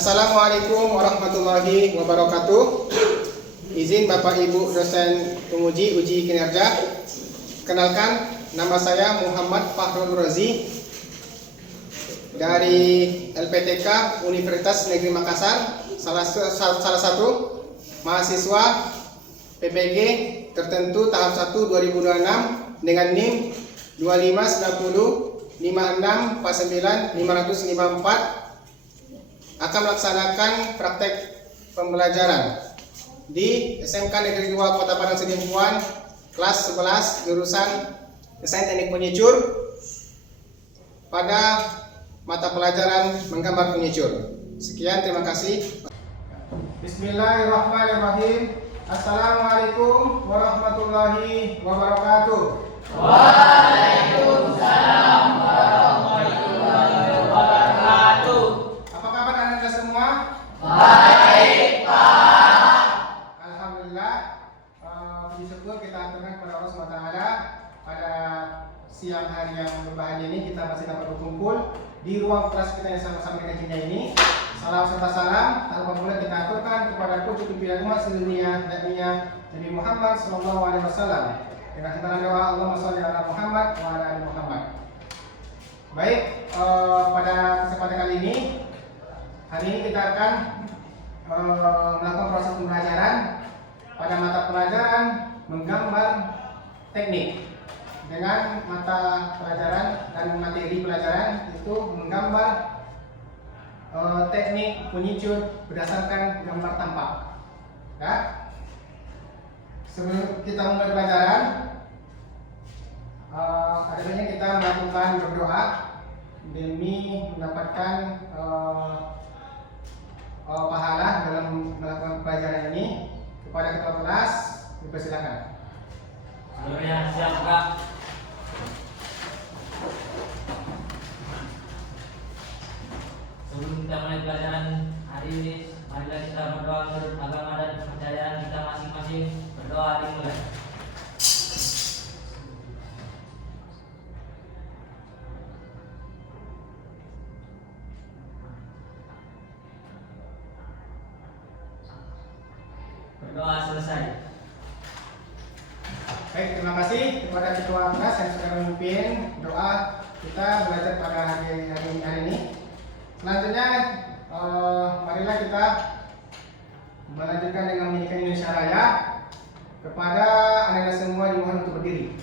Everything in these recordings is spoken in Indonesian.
Assalamualaikum warahmatullahi wabarakatuh. Izin Bapak Ibu dosen penguji uji kinerja. Kenalkan, nama saya Muhammad Fahrul Razi dari LPTK Universitas Negeri Makassar, salah satu mahasiswa PPG tertentu tahap 1 2026 dengan NIM 2590 5649 554 akan melaksanakan praktek pembelajaran di SMK Negeri 2 Kota Padang Sidimpuan kelas 11 jurusan Desain Teknik Penyencur pada mata pelajaran menggambar penyencur. Sekian, terima kasih. Bismillahirrahmanirrahim. Assalamualaikum warahmatullahi wabarakatuh. Waalaikumsalam warahmatullahi wabarakatuh. Apa kabar Anda semua? Baik, Pak. Alhamdulillah. Puji syukur kita aturkan kepada Allah SWT pada siang hari yang berbahagia ini kita masih dapat berkumpul di ruang kelas kita yang sama-sama kita cintai ini. Salam serta salam tanpa boleh kita aturkan kepada pucuk pimpinan umat sedunia Nabi Muhammad SAW. Dengan kita doa Allahumma sholli ala Muhammad wa ala ali Muhammad. Baik, pada kesempatan kali ini, hari ini kita akan melakukan proses pembelajaran pada mata pelajaran menggambar teknik. Dengan mata pelajaran dan materi pelajaran itu menggambar teknik penyencur berdasarkan gambar tampak. Ya. Sebelum kita mulai pelajaran, ada baiknya kita melakukan berdoa demi mendapatkan pahala dalam melakukan pelajaran ini. Kepada ketua kelas, dipersilakan. Seluruhnya siap, Kak. Sebelum kita mulai pelajaran hari ini, marilah kita berdoa menurut agama dan kepercayaan kita masing-masing. Berdoa dimulai. Berdoa selesai. Baik, terima kasih kepada ketua kelas yang sudah memimpin doa kita belajar pada hari ini. Selanjutnya, marilah kita melanjutkan dengan menyanyikan Indonesia Raya. Kepada anda semua dimohon untuk berdiri.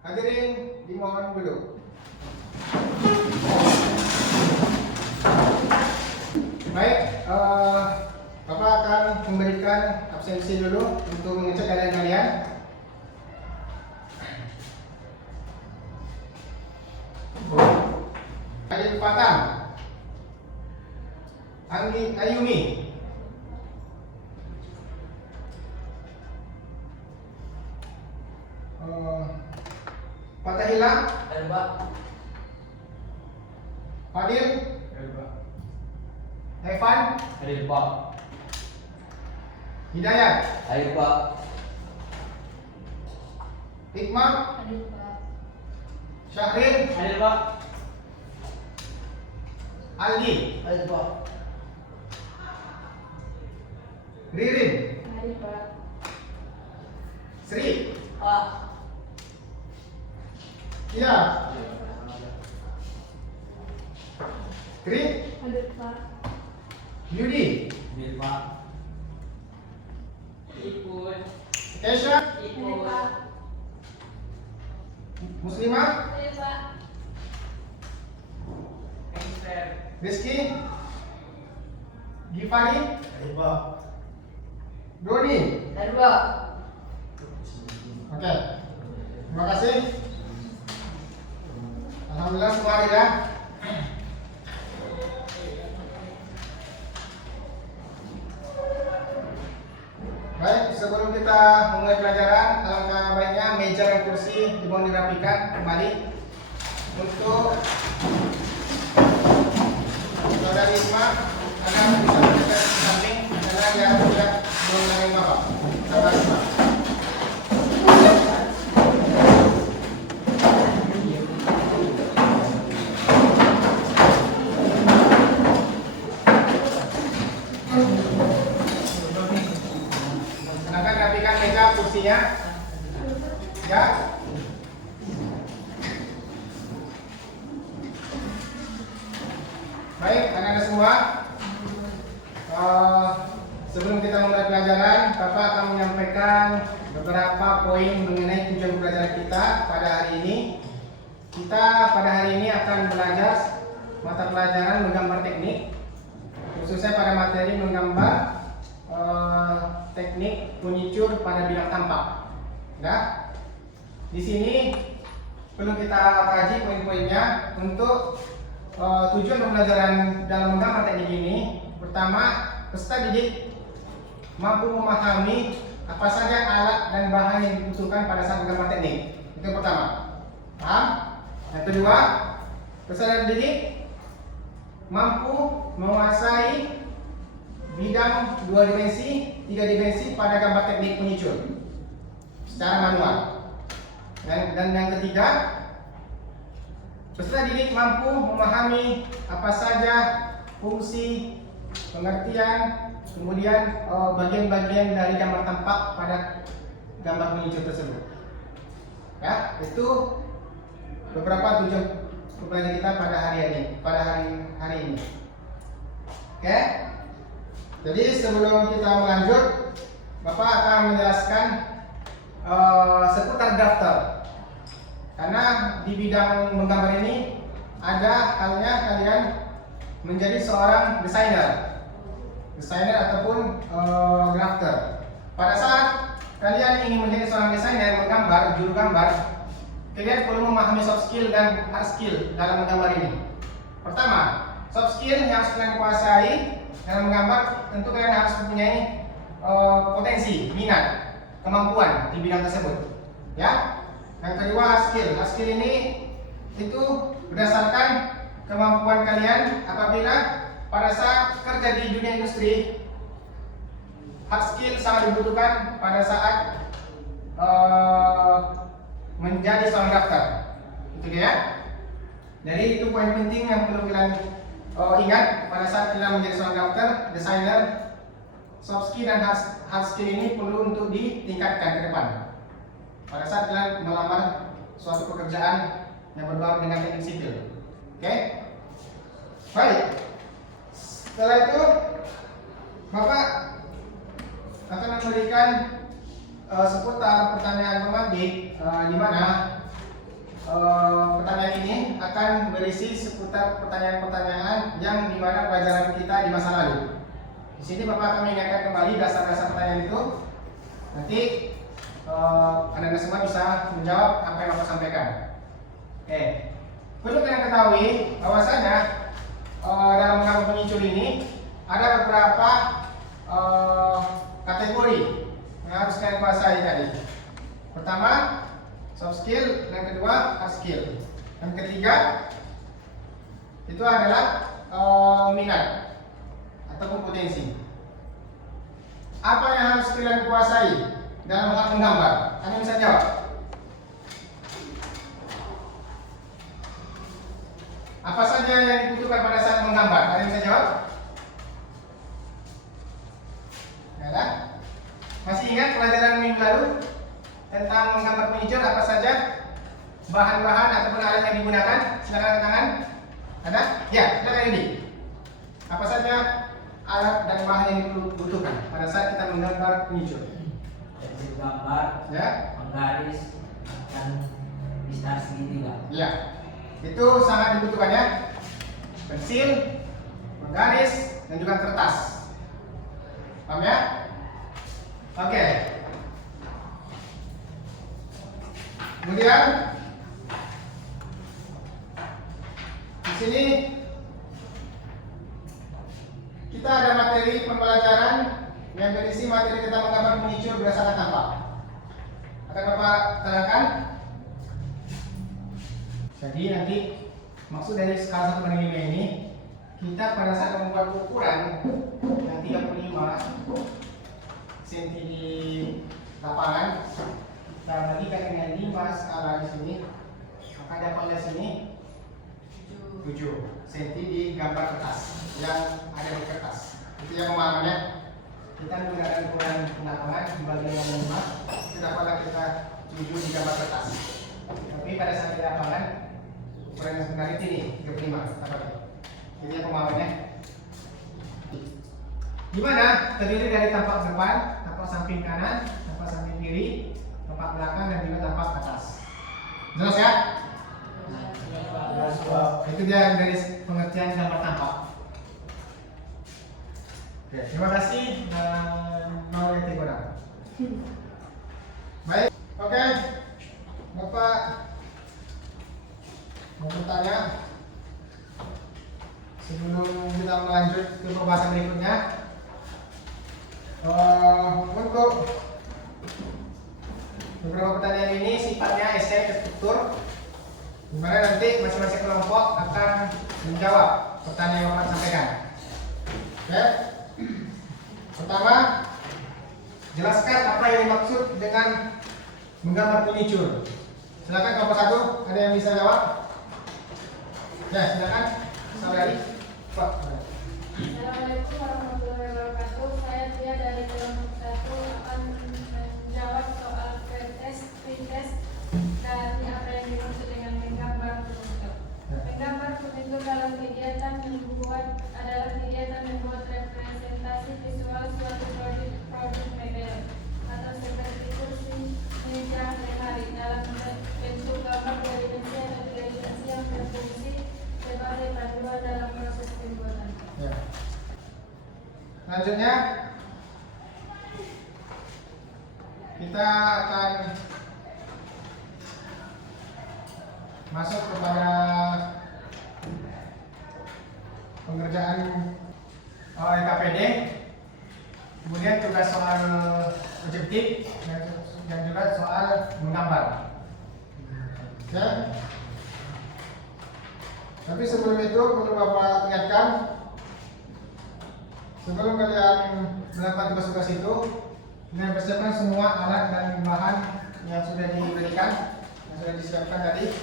Hadirin dimohon duduk. Baik, Bapak akan memberikan absensi dulu untuk mengecek keadaan kalian. Ayu Fatam, Anggi Ayumi, Fatahila, Hadir Pak. Fadil, Evan, Hadir Pak. Hidayat, Hadir Pak. Hikmah, Hadir Pak. Syahril, Hadir Pak. Aldi, Hadir Pak. Ririn, Hadir Pak. Sri, Pak. Kia, Kri, Hadir Pak. Yudi, Hadir Pak. Ikut. Kesha, Hadir Pak. Muslimah, Hadir Pak. Rizky, Gifari, Doni. Hadir Pak. Oke, terima kasih. Alhamdulillah semua hadir ya. Baik, sebelum kita mulai pelajaran, alangkah baiknya meja dan kursi dimohon dirapikan kembali untuk saudari Isma agar bisa berada di samping karena dia tidak belum menerima Pak. Sabar Isma. Silakan rapikan meja kursinya. Ya. Baik, anak-anak semua. Sebelum kita mulai pelajaran, Bapak akan menyampaikan beberapa poin mengenai tujuan pelajaran kita pada hari ini. Kita pada hari ini akan belajar mata pelajaran menggambar teknik, khususnya pada materi menggambar teknik furniture pada bidang tampak. Nah, di sini perlu kita kaji poin-poinnya untuk tujuan pembelajaran dalam menggambar teknik ini. Pertama, peserta didik mampu memahami apa saja alat dan bahan yang dibutuhkan pada saat menggambar teknik. Itu yang pertama. Paham? Yang kedua, peserta didik mampu menguasai bidang 2 dimensi, 3 dimensi pada gambar teknik furniture secara manual. Dan yang ketiga, peserta didik mampu memahami apa saja fungsi, pengertian, kemudian bagian-bagian dari gambar tampak pada gambar furniture tersebut. Ya, itu beberapa tujuan pembelajaran kita pada hari ini. Oke. Jadi sebelum kita melanjut, Bapak akan menjelaskan seputar daftar. Karena di bidang menggambar ini ada halnya kalian menjadi seorang desainer ataupun drafter. Pada saat kalian ingin menjadi seorang desainer menggambar, juru gambar, kalian perlu memahami soft skill dan hard skill dalam menggambar ini. Pertama, soft skill yang harus kalian kuasai dalam menggambar, tentu kalian harus mempunyai potensi, minat, kemampuan di bidang tersebut. Ya. Yang kedua, hard skill. Hard skill ini itu berdasarkan kemampuan kalian apabila pada saat kerja di dunia industri. Hard skill sangat dibutuhkan pada saat menjadi seorang drafter. Itu dia. Jadi itu poin penting yang perlu kalian ingat pada saat kalian menjadi seorang drafter, desainer. Soft skill dan hard skill ini perlu untuk ditingkatkan ke depan pada saat kalian melamar suatu pekerjaan yang berbaur dengan teknik sipil. Oke? Baik. Setelah itu, Bapak akan memberikan seputar pertanyaan pematik di mana pertanyaan ini akan berisi seputar pertanyaan-pertanyaan yang dimana pelajaran kita di masa lalu. Di sini Bapak akan mengingatkan kembali dasar-dasar pertanyaan itu. Nanti Anda semua bisa menjawab apa yang Bapak sampaikan. Oke. Perlu kalian ketahui bahwasanya dalam menggambar penyincur ini ada beberapa kategori yang harus kalian kuasai tadi. Pertama, soft skill, yang kedua hard skill, yang ketiga itu adalah minat atau kompetensi. Apa yang harus kalian kuasai dalam hal menggambar? Anda bisa jawab. Apa saja yang dibutuhkan pada saat menggambar? Anda bisa jawab? Ya kan? Masih ingat pelajaran minggu lalu tentang menggambar penyincur apa saja bahan-bahan ataupun alat yang digunakan? Silakan angkat tangan. Ada? Ya, silakan ini. Apa saja alat dan bahan yang dibutuhkan pada saat kita menggambar penyincur? Pensil gambar, Ya, penggaris, dan pistas segitiga. ya. Itu sangat dibutuhkan ya. Pensil, penggaris, dan juga kertas. Paham ya? Oke. Kemudian di sini kita ada materi pembelajaran yang berisi materi tentang menggambar penyincur berdasarkan tampak. Akan Bapak terangkan. Jadi nanti maksud dari skala 1 banding 5 ini, kita pada saat membuat ukuran yang 35 cm di lapangan, kita bagikan dengan 5 skala di sini, maka dapat dari sini 7 cm di gambar kertas yang ada di kertas. Itu yang pemahamannya. Kita menggunakan ukuran lapangan di bagian yang 5, itu dapatlah kita 7 di gambar kertas. Tapi pada saat di lapangan ukuran yang sebenarnya ini 35 dapatnya. Jadi yang pemahamannya. Gimana? Terdiri dari tampak depan, tampak samping kanan, tampak samping kiri, tampak belakang, dan juga tampak atas. Jelas ya? Itu dia yang dari pengertian gambar tampak. Oke, terima kasih dan mau lihat kurang. Baik, oke. Bapak mau bertanya sebelum kita melanjut ke pembahasan berikutnya. Untuk beberapa pertanyaan ini sifatnya esai terstruktur, di mana nanti masing-masing kelompok akan menjawab pertanyaan yang Bapak sampaikan. Oke. Pertama, jelaskan apa yang dimaksud dengan menggambar penyincur. Silakan kelompok 1, ada yang bisa jawab? Ya, silakan. Saudari. Pak. Assalamualaikum warahmatullahi wabarakatuh. Saya Tia dari kelompok 1 akan menjawab soal pretest dari apa yang dimaksud dengan menggambar penyincur. Menggambar penyincur dalam kegiatan membuat adalah kegiatan membuat representasi visual suatu produk mebel atau seperti kursi, meja, lemari dalam bentuk gambar dua dimensi atau tiga dimensi yang berfungsi sebagai panduan dalam proses pembuatan. Ya. Selanjutnya kita akan masuk kepada pengerjaan LKPD, kemudian tugas soal objektif dan juga soal menggambar. Ya. Tapi sebelum itu perlu Bapak ingatkan, sebelum kalian melakukan tugas-tugas itu, kalian persiapkan semua alat dan bahan yang sudah diberikan, yang sudah disiapkan tadi.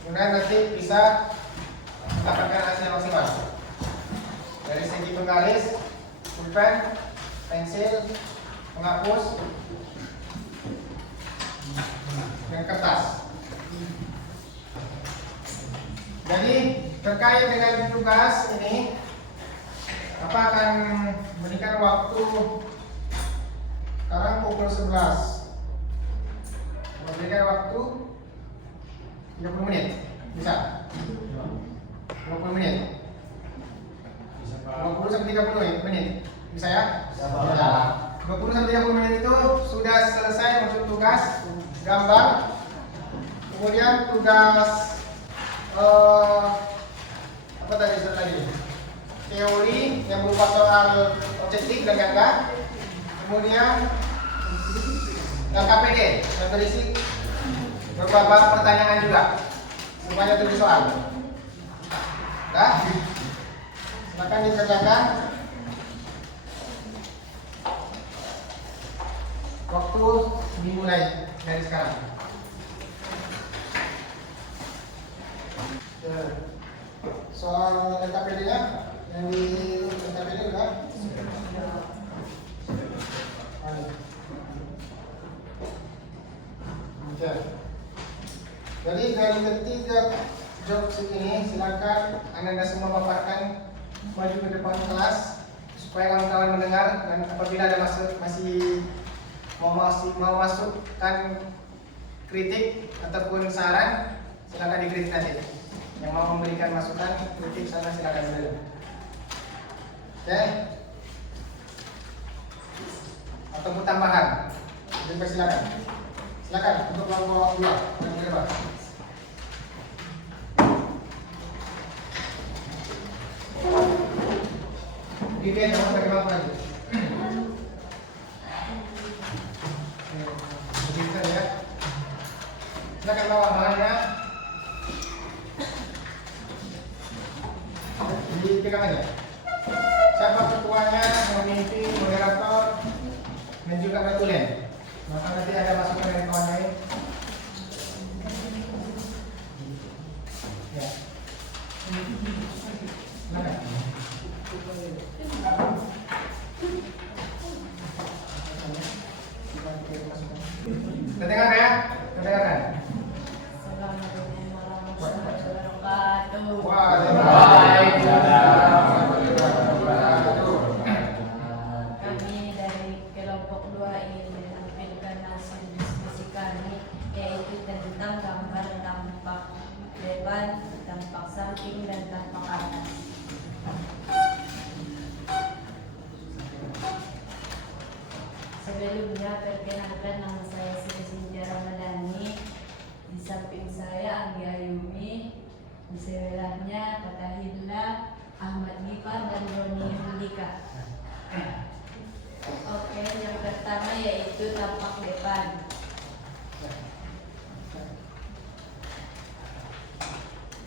Kemudian nanti bisa mendapatkan hasil maksimal. Dari segi penggaris, pulpen, pensil, penghapus, dan kertas. Jadi terkait dengan tugas ini, Bapak akan memberikan waktu sekarang pukul 11. Memberikan waktu 30 menit. Bisa? 20 menit. 20 sampai 30 menit. Bisa ya? Bisa, Pak. Ya. 20 sampai 30 menit itu sudah selesai untuk tugas gambar. Kemudian tugas apa tadi? Teori yang berupa soal objektif dan ganda. Kemudian KPD yang berisi beberapa pertanyaan juga. Semuanya 7 soal. Dah? Silakan dikerjakan. Waktu dimulai dari sekarang. Soal LKPD-nya yang di LKPD udah. Oke. Jadi dari ketiga job ini silakan Anda semua paparkan maju ke depan kelas supaya kawan-kawan mendengar, dan apabila ada masih mau masukkan kritik ataupun saran silakan dikritik nanti. Yang mau memberikan masukan kritik sana silakan dulu. Oke. Ataupun tambahan. Silakan. Silakan untuk kelompok 2 yang ke depan. Detail kamu bagi apa lagi? Bisa ya. Silakan bawa bahannya. Dipegang aja. Siapa ketuanya, pemimpin, moderator, dan juga ketulen. Maka nanti ada masukan dari kawan lain. Ya. Silakan. Terdengar ya? Terdengarkan? Assalamualaikum warahmatullahi wabarakatuh. Waalaikumsalam. Kami dari kelompok 2 ingin menampilkan hasil diskusi kami, yaitu tentang gambar tampak depan, tampak samping, dan tampak atas. Sebelumnya perkenalkan, nama saya Sri Sinja Ramadhani. Di samping saya Anggi Ayumi, di sebelahnya Fatahillah, Ahmad Gifar, dan Roni Rudika. Oke, yang pertama yaitu tampak depan.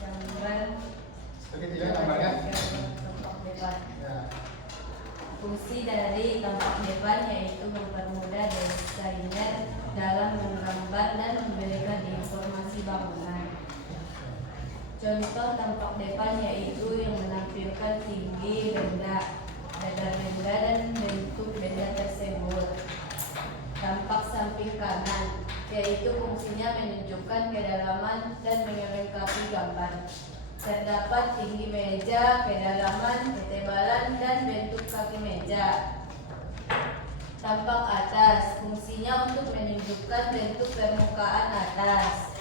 Gambar Seperti tidak gambarnya? tampak depan. Ya. Fungsi dari tampak depan yaitu mempermudah desainer dalam menggambar dan memberikan informasi bangunan. Contoh tampak depan yaitu yang menampilkan tinggi benda, lebar benda, dan bentuk benda tersebut. Tampak samping kanan yaitu fungsinya menunjukkan kedalaman dan melengkapi gambar. Terdapat tinggi meja, kedalaman, ketebalan, dan bentuk kaki meja. Tampak atas fungsinya untuk menunjukkan bentuk permukaan atas.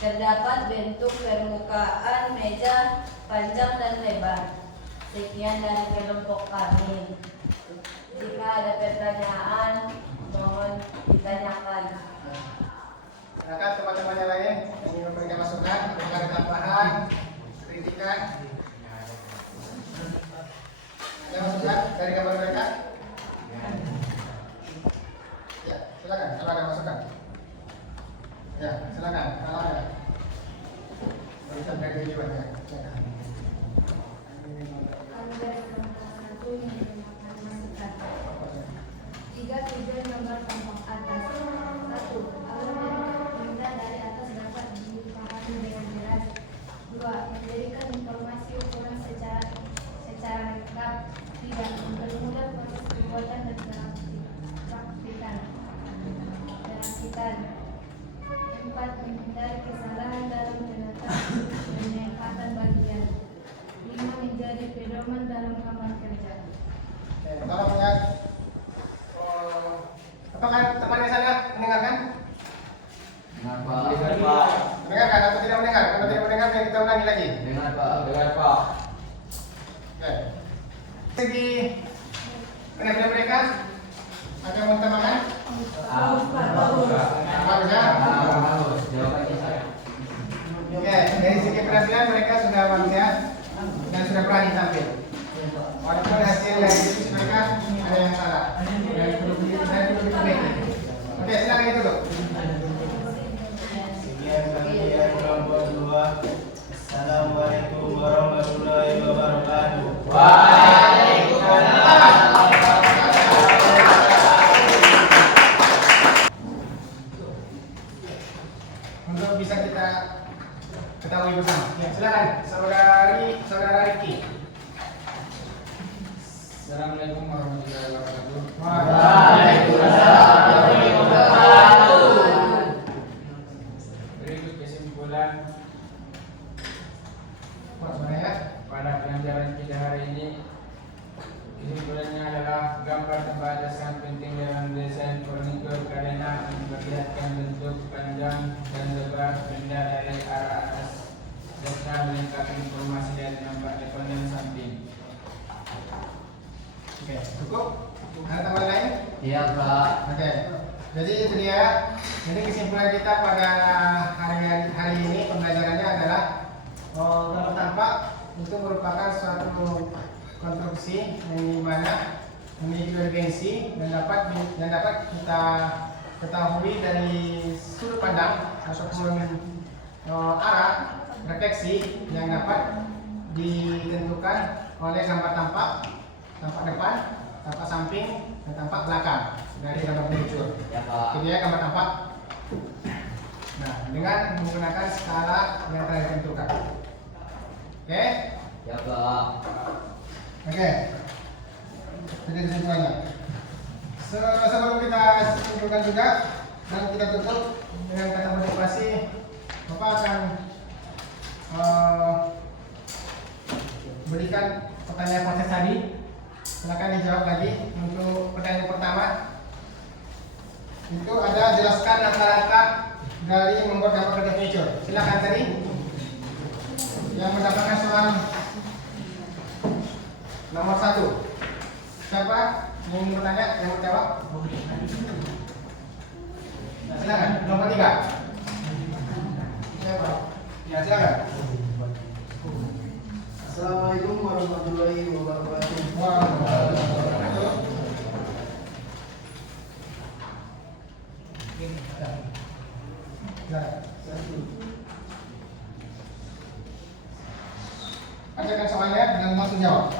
Terdapat bentuk permukaan meja panjang dan lebar. Sekian dari kelompok kami. Jika ada pertanyaan, mohon ditanyakan. Silakan teman-teman yang lain yang ingin memberikan masukan, memberikan tambahan, kritikan. Ada masukan dari gambar mereka? Ya, silakan. Kalau ada masukan. Ya, silakan. Kalau ada. Berikan dari tujuan ya. Silakan. Tiga tujuan gambar tampak atas. 1. Alur bentuk benda dari atas dapat dipahami dengan jelas. 2. Memberikan informasi ukuran secara lengkap. 3. Mempermudah proses pembuatan dan perakitan. 4. Menghindari kesalahan dalam penatapan penyempatan bagian. kita ulangi lagi. Dengar Pak. Oke. Segi penampilan mereka ada yang mau tambahkan? Bagus ya? Jawabannya saya. Oke, dari segi penampilan mereka sudah bagus ya dan sudah berani tampil. Walaupun hasil dari diskusi mereka ada yang salah dan perlu diperbaiki. Oke, silakan itu dulu. Sekian kajian kelompok 2. Assalamualaikum warahmatullahi wabarakatuh. Untuk bisa kita ketahui bersama. Ya, silakan saudara Riki. Assalamualaikum warahmatullahi wabarakatuh. Berikut kesimpulan pada pelajaran kita hari ini. Kesimpulannya adalah gambar tempat sangat penting dalam desain furnitur karena memperlihatkan bentuk panjang dan lebar benda dari arah atas serta melengkapi informasi dari nampak depan dan samping. Oke, cukup? Ada tambahan lain? Iya Pak. Oke. Jadi itu dia. Jadi kesimpulan kita pada hari ini pembelajarannya adalah gambar tampak itu merupakan suatu konstruksi yang mana memiliki urgensi dan dapat kita ketahui dari sudut pandang ataupun arah refleksi yang dapat ditentukan oleh gambar tampak depan, tampak samping, dan tampak belakang dari gambar furnitur. Ya Pak. Jadi ya gambar tampak. Nah, dengan menggunakan skala yang telah ditentukan. Oke? Ya Pak. Oke. Jadi kesimpulannya. Sebelum kita simpulkan juga dan kita tutup dengan kata motivasi, Bapak akan berikan pertanyaan proses tadi. Silakan dijawab lagi. Untuk pertanyaan pertama, itu ada jelaskan rata-rata dari membuat gambar furniture. Silakan tadi yang mendapatkan soal nomor 1. Siapa yang ingin bertanya, yang mau jawab? Nah, silakan. Nomor 3. Siapa? Ya, silakan. Assalamualaikum warahmatullahi wabarakatuh. Bacakan soalnya dan langsung jawab.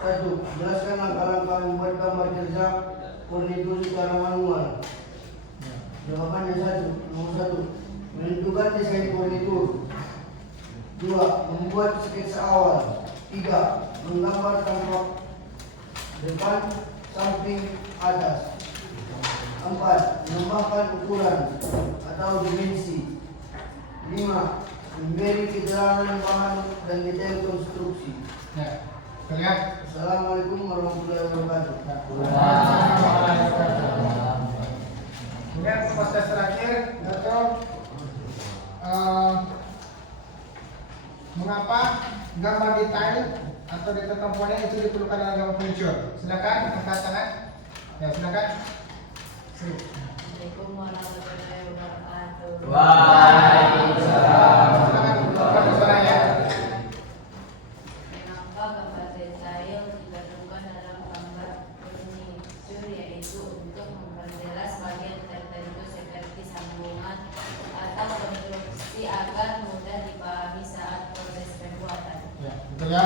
1. Jelaskan langkah-langkah membuat gambar kerja furnitur secara manual. Jawabannya 1. Nomor 1. Menentukan desain furnitur. 2. Membuat sketsa awal. 3. Menggambar tampak depan, samping, atas. 4. Menambahkan ukuran atau dimensi. 5. Memberi keterangan bahan dan detail konstruksi. Ya, terlihat. Assalamualaikum warahmatullahi wabarakatuh. Kemudian proses terakhir yaitu mengapa gambar detail atau detail komponen itu diperlukan dalam gambar furniture. Silakan angkat tangan. Ya, silakan. Assalamualaikum warahmatullahi wabarakatuh. Waalaikumsalam. Silakan buka suaranya. Mengapa gambar detail diperlukan dalam gambar furnitur, yaitu untuk memperjelas bagian tertentu seperti sambungan atau konstruksi agar mudah dipahami saat proses pembuatan. Ya, betul ya.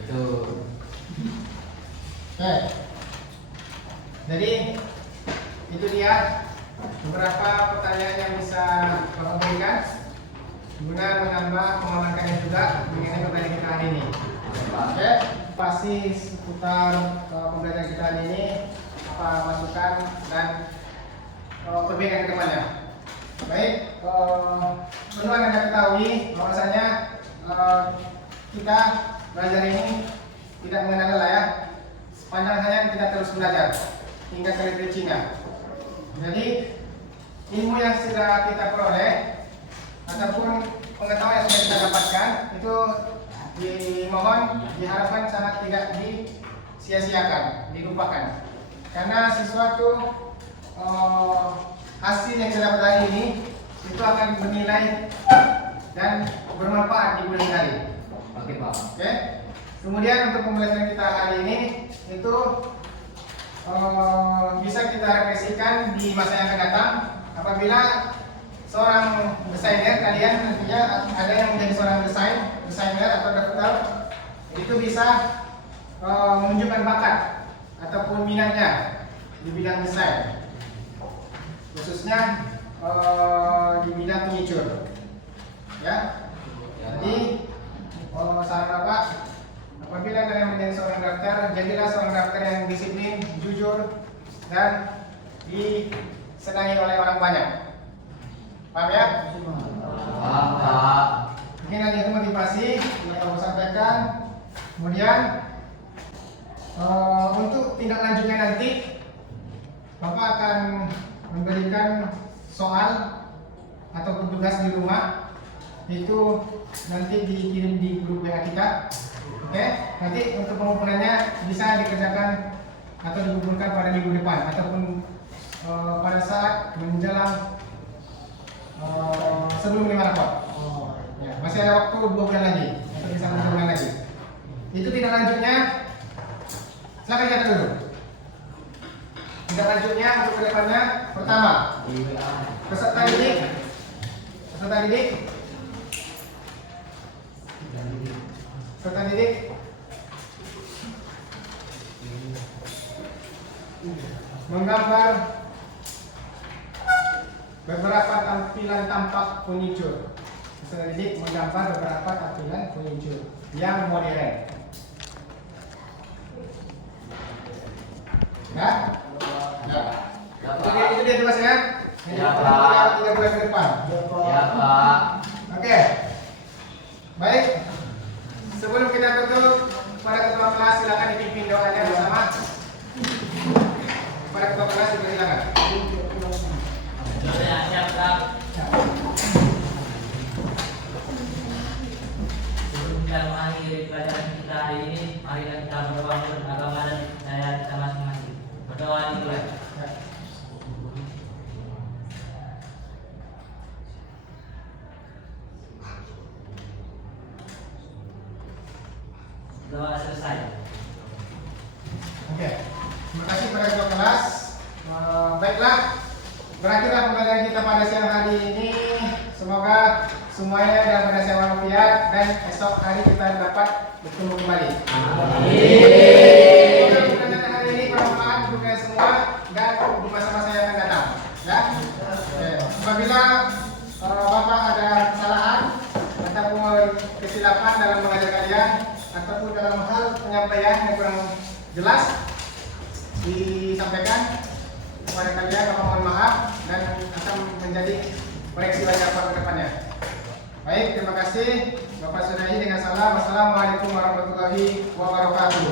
Betul. Oke. Jadi itu dia beberapa pertanyaan yang bisa Bapak berikan guna menambah pemahaman kalian juga mengenai pertanyaan kita hari ini. Oke, pasti seputar pembelajaran kita hari ini, apa masukan dan perbedaan ke depannya. Baik, perlu Anda ketahui bahwasanya kita belajar ini tidak mengenal lelah ya. Sepanjang hayat kita terus belajar hingga kali Cina. Jadi ilmu yang sudah kita peroleh ataupun pengetahuan yang dapatkan itu dimohon diharapkan sangat tidak disia-siakan, dilupakan. Karena sesuatu hasil yang kita dapat hari ini itu akan bernilai dan bermanfaat di kemudian hari. Oke Pak. Oke. Kemudian untuk pembelajaran kita hari ini itu bisa kita refleksikan di masa yang akan datang apabila seorang desainer, kalian nantinya ada yang menjadi seorang desainer atau dokter, itu bisa menunjukkan bakat ataupun minatnya di bidang desain, khususnya di bidang furniture. Ya, jadi saran Bapak, apabila kalian menjadi seorang dokter, jadilah seorang dokter yang disiplin, jujur, dan disenangi oleh orang banyak. Paham ya? Paham Pak. Mungkin hanya itu motivasi yang aku sampaikan. Kemudian untuk tindak lanjutnya nanti Bapak akan memberikan soal ataupun tugas di rumah, itu nanti dikirim di grup WA kita. Oke, nanti untuk pengumpulannya bisa dikerjakan atau digugurkan pada minggu depan ataupun pada saat menjelang sebelum 5 rapot. Ya, masih ada waktu 2 bulan lagi untuk bisa 2 bulan lagi. Itu tindak lanjutnya, silakan catat dulu. Tindak lanjutnya untuk kedepannya, pertama, peserta didik menggambar beberapa tampilan tampak furniture. Peserta didik menggambar beberapa tampilan furniture yang modern. Ya? Ya. Itu dia tugasnya. Ya, Pak. 3 bulan ke depan. Ya Pak. Oke. Baik. Sebelum kita tutup, pada ketua kelas silakan dipimpin doanya bersama. Pada ketua kelas silakan. Ya, siap Pak. Sebelum kita mengakhiri pelajaran kita hari ini, mari kita berdoa menurut agama dan kepercayaan kita masing-masing. Berdoa dimulai. Doa selesai. Oke. Terima kasih pada ketua kelas. Baiklah. Berakhirlah pembelajaran kita pada siang hari ini. Semoga semuanya dalam keadaan walafiat dan esok hari kita dapat bertemu kembali. Semoga pembelajaran hari ini bermanfaat untuk kalian semua dan di masa-masa yang akan datang. Ya. Oke. Apabila Bapak ada kesalahan ataupun kesilapan dalam mengajar kalian ataupun dalam hal penyampaian yang kurang jelas, disampaikan kepada kalian, Bapak mohon maaf dan akan menjadi koreksi wajah Bapak ke depannya. Baik, terima kasih. Bapak sudahi dengan salam. Wassalamualaikum warahmatullahi wabarakatuh.